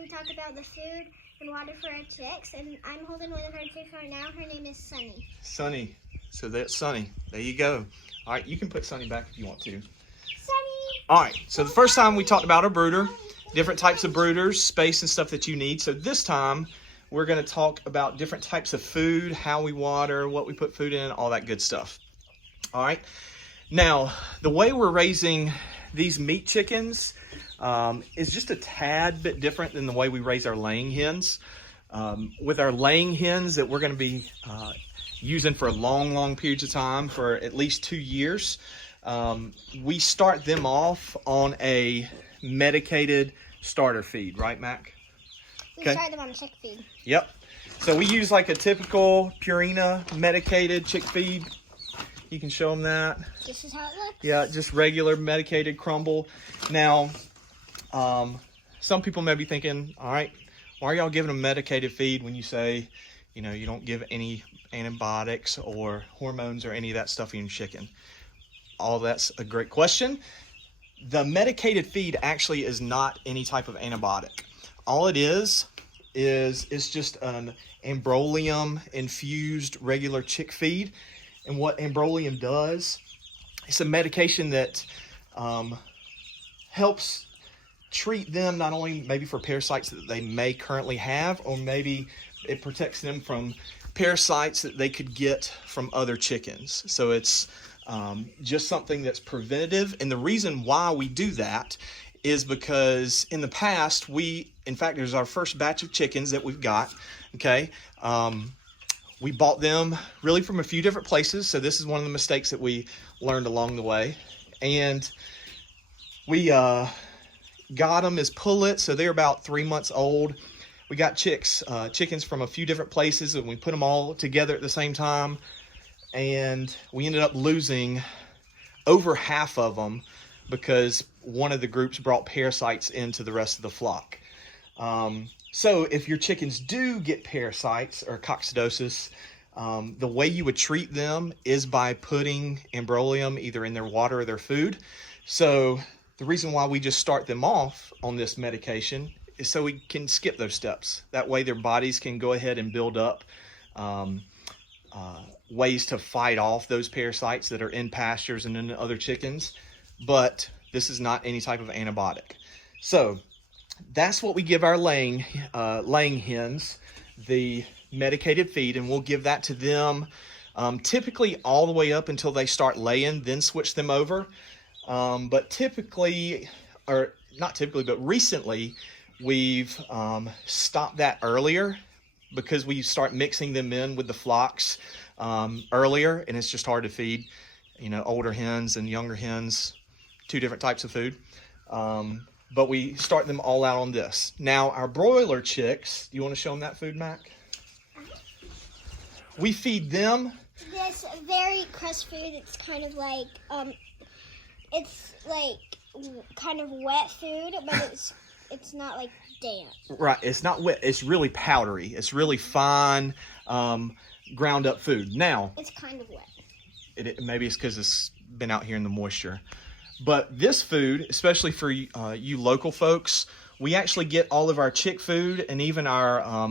we talk about the food and water for our chicks. And I'm holding one of our chicks right now. Her name is Sunny. Sunny. So that's Sunny. There you go. All right, you can put Sunny back if you want to. Sunny! All right, so the first time we talked about our brooder, different types of brooders, space and stuff that you need. So this time we're going to talk about different types of food, how we water, what we put food in, all that good stuff. All right. Now, the way we're raising these meat chickens is just a tad bit different than the way we raise our laying hens. With our laying hens that we're going to be using for long periods of time, for at least 2 years, we start them off on a medicated starter feed, right, Mac? We start them on a chick feed. Yep. So we use like a typical Purina medicated chick feed. You can show them that. This is how it looks? Yeah, just regular medicated crumble. Now, some people may be thinking, all right, why are y'all giving them medicated feed when you say, you know, you don't give any antibiotics or hormones or any of that stuff in your chicken? All that's a great question. The medicated feed actually is not any type of antibiotic. All it is it's just an Ambroleum infused regular chick feed. And what Ambroleum does, it's a medication that helps treat them not only maybe for parasites that they may currently have, or maybe it protects them from parasites that they could get from other chickens. So it's just something that's preventative. And the reason why we do that is because in the past, in fact, there's our first batch of chickens that we've got, okay? We bought them really from a few different places. So this is one of the mistakes that we learned along the way. And we got them as pullets. So they're about 3 months old. We got chickens from a few different places, and we put them all together at the same time. And we ended up losing over half of them because one of the groups brought parasites into the rest of the flock. So if your chickens do get parasites or coccidiosis, the way you would treat them is by putting Ambroleum either in their water or their food. So the reason why we just start them off on this medication is so we can skip those steps. That way their bodies can go ahead and build up ways to fight off those parasites that are in pastures and in other chickens. But this is not any type of antibiotic. So that's what we give our laying hens, the medicated feed, and we'll give that to them typically all the way up until they start laying, then switch them over. But typically, or not typically, but recently, we've stopped that earlier because we start mixing them in with the flocks earlier, and it's just hard to feed, you know, older hens and younger hens, 2 different types of food. But we start them all out on this. Now, our broiler chicks, you want to show them that food, Mac? We feed them this very crust food. It's kind of like, it's like kind of wet food, but it's not like damp. Right, it's not wet. It's really powdery. It's really fine, ground up food. Now, it's kind of wet. Maybe it's because it's been out here in the moisture. But this food, especially for you local folks, we actually get all of our chick food and even our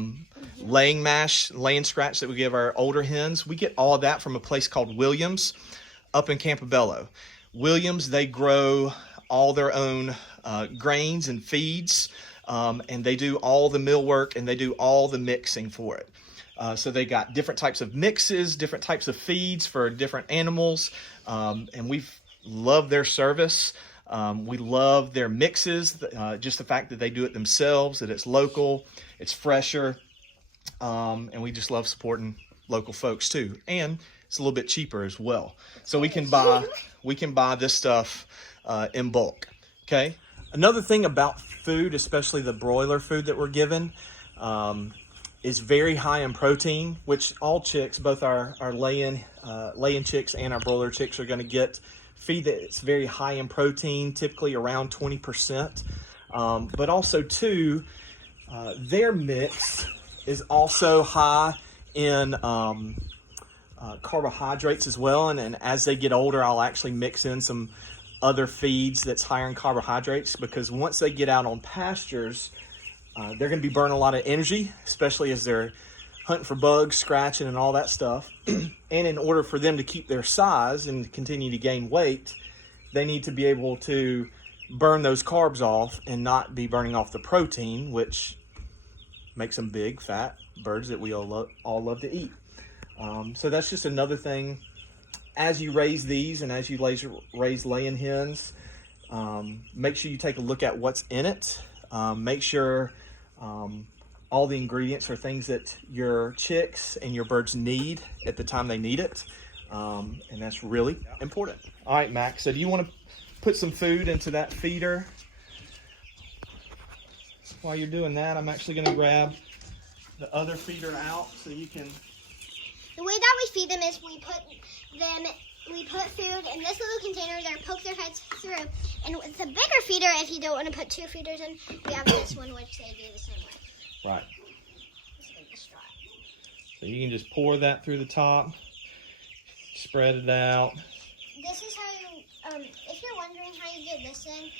laying mash, laying scratch that we give our older hens. We get all of that from a place called Williams up in Campobello. Williams, they grow all their own grains and feeds, and they do all the mill work and they do all the mixing for it. So they got different types of mixes, different types of feeds for different animals, and we've love their service. We love their mixes, just the fact that they do it themselves, that it's local, it's fresher, and we just love supporting local folks too. And it's a little bit cheaper as well. So we can buy this stuff in bulk. Okay. Another thing about food, especially the broiler food that we're given, is very high in protein, which all chicks, both our laying chicks and our broiler chicks, are going to get feed that's very high in protein, typically around 20%. But also too, their mix is also high in carbohydrates as well. And as they get older, I'll actually mix in some other feeds that's higher in carbohydrates, because once they get out on pastures, They're going to be burning a lot of energy, especially as they're hunting for bugs, scratching, and all that stuff. And in order for them to keep their size and continue to gain weight, they need to be able to burn those carbs off and not be burning off the protein, which makes them big, fat birds that we all love to eat. So that's just another thing. As you raise these and as you raise laying hens, make sure you take a look at what's in it. Make sure all the ingredients are things that your chicks and your birds need at the time they need it. And that's really important. All right, Max, so do you want to put some food into that feeder? While you're doing that, I'm actually going to grab the other feeder out so you can... The way that we feed them is we put food in this little container there, poke their heads through, and with a bigger feeder, if you don't want to put 2 feeders in, we have this one which they do the same way. Right. It's like a straw. So you can just pour that through the top, spread it out. This is how you, if you're wondering how you get this in,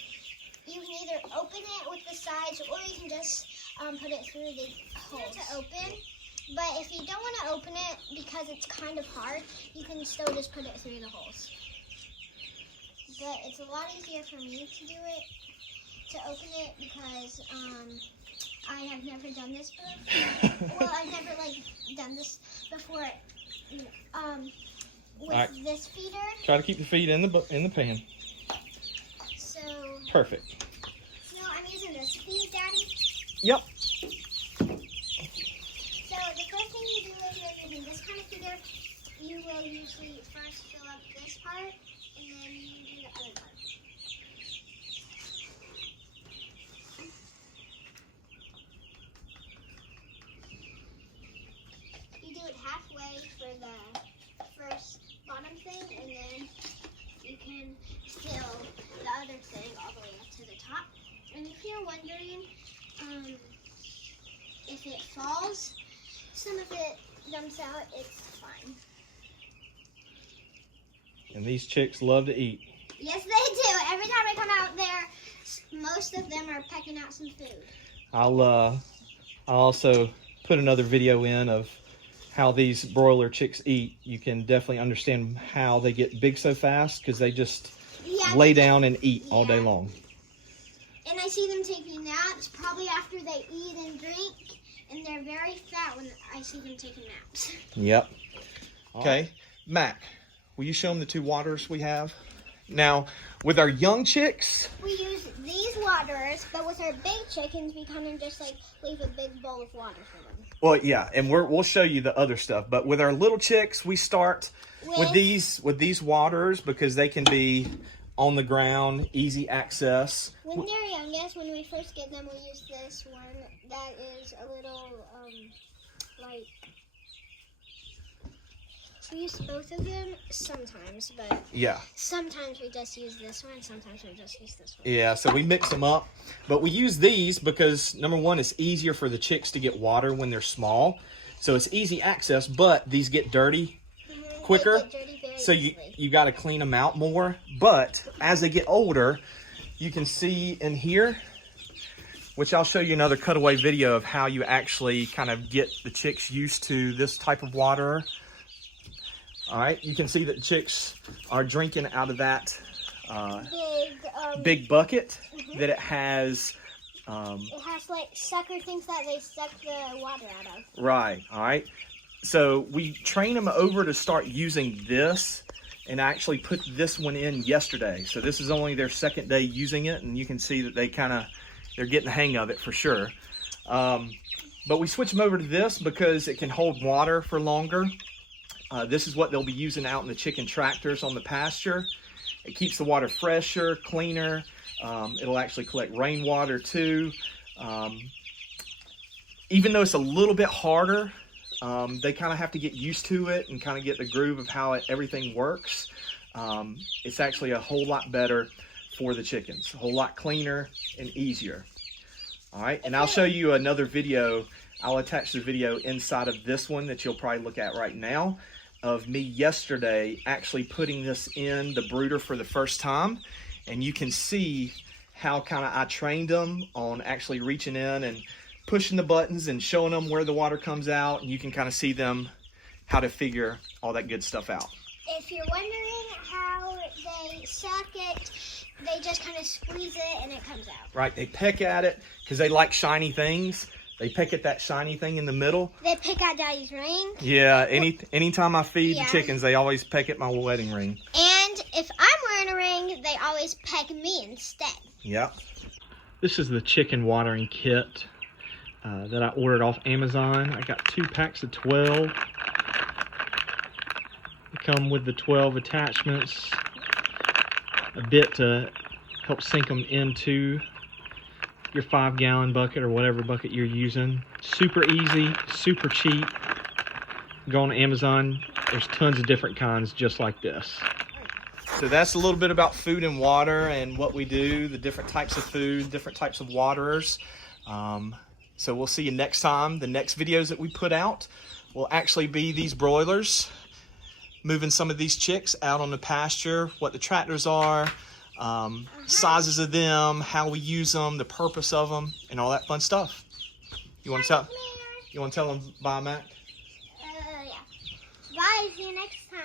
you can either open it with the sides or you can just put it through the hole to open. But if you don't want to open it because it's kind of hard, you can still just put it through the holes. But it's a lot easier for me to do it, to open it, because I have never done this before. Well, I've never done this before with right. this feeder. Try to keep the feed in the pan. So. Perfect. No, I'm using this feed, Daddy. Yep. So the first thing you do is you're using this kind of feeder. You will usually first fill up this part, and then you do the other part. You do it halfway for the first bottom thing, and then you can fill the other thing all the way up to the top. And if you're wondering if it falls, some of it dumps out, it's fine. And these chicks love to eat. Yes, they do. Every time I come out there, most of them are pecking out some food. I'll also put another video in of how these broiler chicks eat. You can definitely understand how they get big so fast, because they just lay down and eat all day long. And I see them taking naps probably after they eat and drink, and they're very fat when I see them taking naps. Yep. Okay, Mac, will you show them the 2 waters we have? Now, with our young chicks, we use these waters, but with our big chickens, we kind of just leave a big bowl of water for them. well, yeah, and we'll show you the other stuff. But with our little chicks, we start with these waters, because they can be on the ground, easy access. When they're youngest, when we first get them, we use this one that is a little we use both of them sometimes, but Yeah. sometimes we just use this one, sometimes we just use this one. Yeah, so we mix them up. But we use these because, number one, it's easier for the chicks to get water when they're small. So it's easy access, but these get dirty quicker. They get dirty very So easily. you got to clean them out more. But as they get older, you can see in here, which I'll show you another cutaway video of how you actually kind of get the chicks used to this type of water. All right, you can see that the chicks are drinking out of that big bucket that it has. It has sucker things that they suck the water out of. Right, all right. So we train them over to start using this, and I actually put this one in yesterday. So this is only their 2nd day using it, and you can see that they're getting the hang of it for sure. But we switch them over to this because it can hold water for longer. This is what they'll be using out in the chicken tractors on the pasture. It keeps the water fresher, cleaner. It'll actually collect rainwater too. Even though it's a little bit harder, they kind of have to get used to it and kind of get the groove of how everything works. It's actually a whole lot better for the chickens, a whole lot cleaner and easier. All right, and I'll show you another video. I'll attach the video inside of this one that you'll probably look at right now, of me yesterday actually putting this in the brooder for the first time. And you can see how kind of I trained them on actually reaching in and pushing the buttons and showing them where the water comes out, and you can kind of see them how to figure all that good stuff out. If you're wondering how they suck it, they just kind of squeeze it and it comes out. Right, they peck at it because they like shiny things. They peck at that shiny thing in the middle. They pick out Daddy's ring. Yeah, anytime I feed the chickens, they always peck at my wedding ring. And if I'm wearing a ring, they always peck me instead. Yep. This is the chicken watering kit that I ordered off Amazon. I got 2 packs of 12. They come with the 12 attachments. A bit to help sink them into your 5-gallon bucket or whatever bucket you're using. Super easy, super cheap. Go on Amazon. There's tons of different kinds just like this. So that's a little bit about food and water and what we do, the different types of food, different types of waterers. So we'll see you next time. The next videos that we put out will actually be these broilers, moving some of these chicks out on the pasture, what the tractors are, sizes of them, how we use them, the purpose of them, and all that fun stuff. You want to tell them bye, Mac? Yeah. Bye. See you next time.